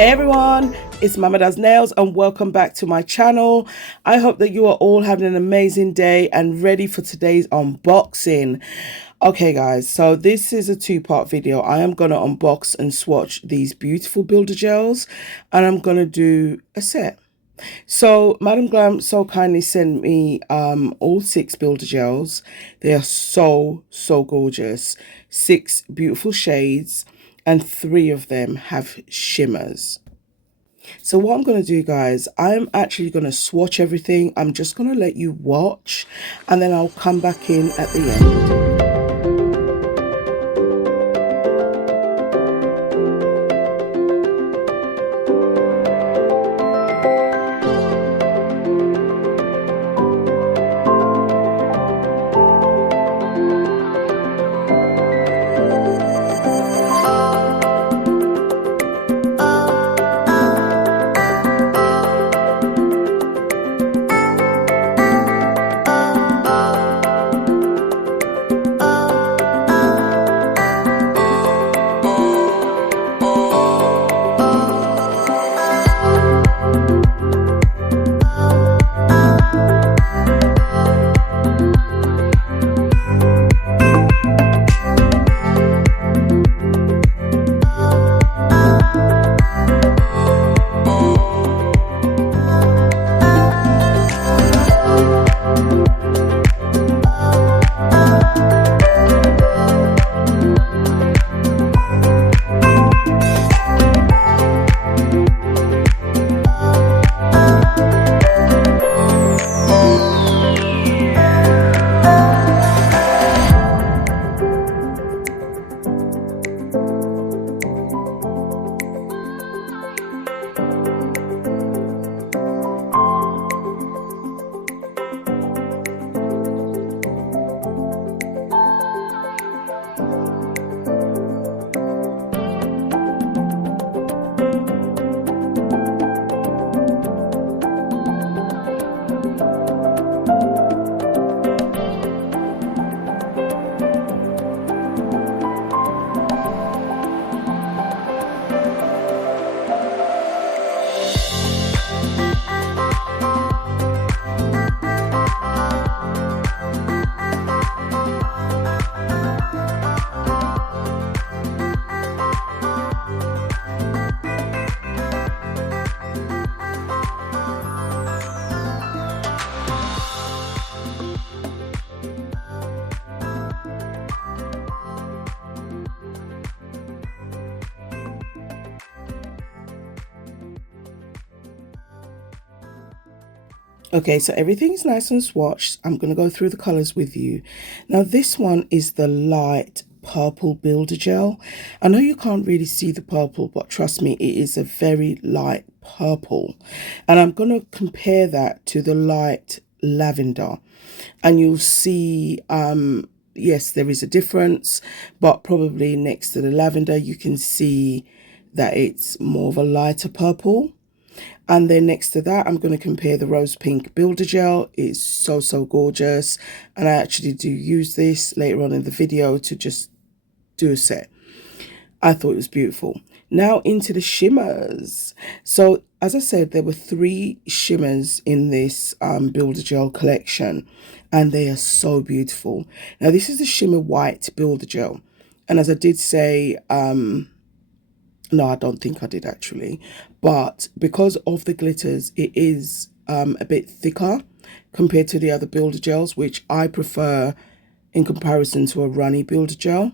Hey everyone, it's Mama Does Nails and welcome back to my channel. I hope that you are all having an amazing day and ready for today's unboxing. Okay guys, so this is a two-part video. I am going to unbox and swatch these beautiful builder gels and I'm going to do a set. So Madam Glam so kindly sent me all 6 builder gels. They are so gorgeous. 6 beautiful shades and 3 of them have shimmers. So what I'm going to do, guys, I'm actually going to swatch everything. I'm just going to let you watch and then I'll come back in at the end. Okay, so everything's nice and swatched. I'm going to go through the colors with you. Now, this one is the light purple builder gel. I know you can't really see the purple, but trust me, it is a very light purple. And I'm going to compare that to the light lavender. And you'll see, yes, there is a difference, but probably next to the lavender, you can see that it's more of a lighter purple. And then next to that, I'm going to compare the Rose Pink Builder Gel. It's so gorgeous. And I actually do use this later on in the video to just do a set. I thought it was beautiful. Now into the shimmers. So as I said, there were 3 shimmers in this Builder Gel collection. And they are so beautiful. Now this is the Shimmer White Builder Gel. And as I did say, no, I don't think I did actually. But because of the glitters, it is a bit thicker compared to the other builder gels, which I prefer in comparison to a runny builder gel.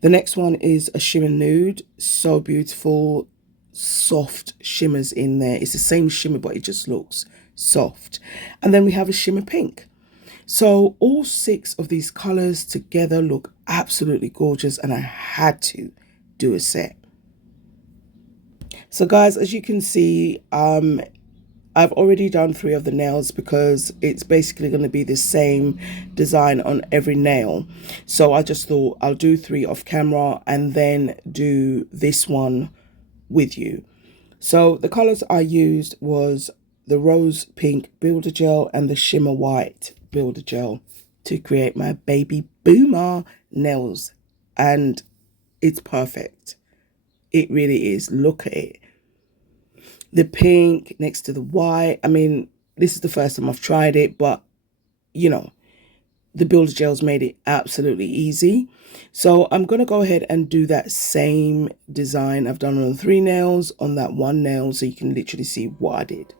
The next one is a shimmer nude. So beautiful, soft shimmers in there. It's the same shimmer, but it just looks soft. And then we have a shimmer pink. So all 6 of these colors together look absolutely gorgeous, and I had to do a set. So guys, as you can see, I've already done 3 of the nails because it's basically going to be the same design on every nail. So I just thought I'll do 3 off camera and then do this one with you. So the colors I used was the Rose Pink Builder Gel and the Shimmer White Builder Gel to create my baby boomer nails. And it's perfect. It really is. Look at it. the pink next to the white. I mean, this is the first time I've tried it, but you know, the builder gels made it absolutely easy. So I'm going to go ahead and do that same design I've done on 3 nails on that 1 nail, so you can literally see what I did.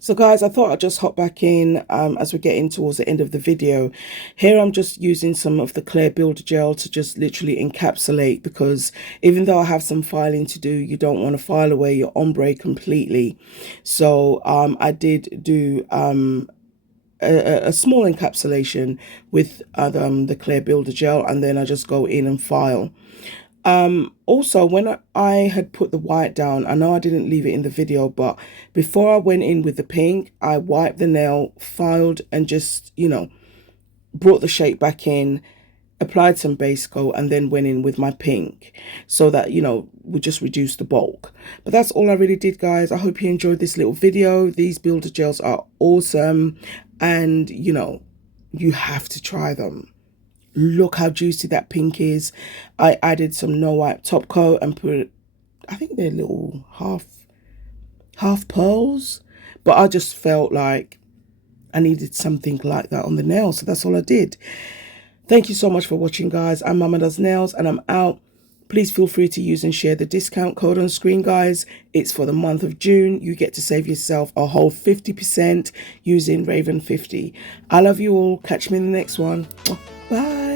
So guys, I thought I'd just hop back in as we're getting towards the end of the video. Here I'm just using some of the clear builder gel to just literally encapsulate, because even though I have some filing to do, you don't want to file away your ombre completely. So I did do a small encapsulation with the clear builder gel, and then I just go in and file. Also, when I had put the white down, I know I didn't leave it in the video, but before I went in with the pink, I wiped the nail, filed, and just, you know, brought the shape back in, applied some base coat, and then went in with my pink, so that, you know, we just reduce the bulk. But that's all I really did, guys. I hope you enjoyed this little video. These builder gels are awesome, and, you know, you have to try them. Look how juicy that pink is. I added some no wipe top coat and put, I think they're little half pearls, but I just felt like I needed something like that on the nail, so that's all I did. Thank you so much for watching, guys. I'm Mama Does Nails, and I'm out. Please feel free to use and share the discount code on screen, guys. It's for the month of June. You get to save yourself a whole 50% using Raven 50. I love you all. Catch me in the next one. Bye.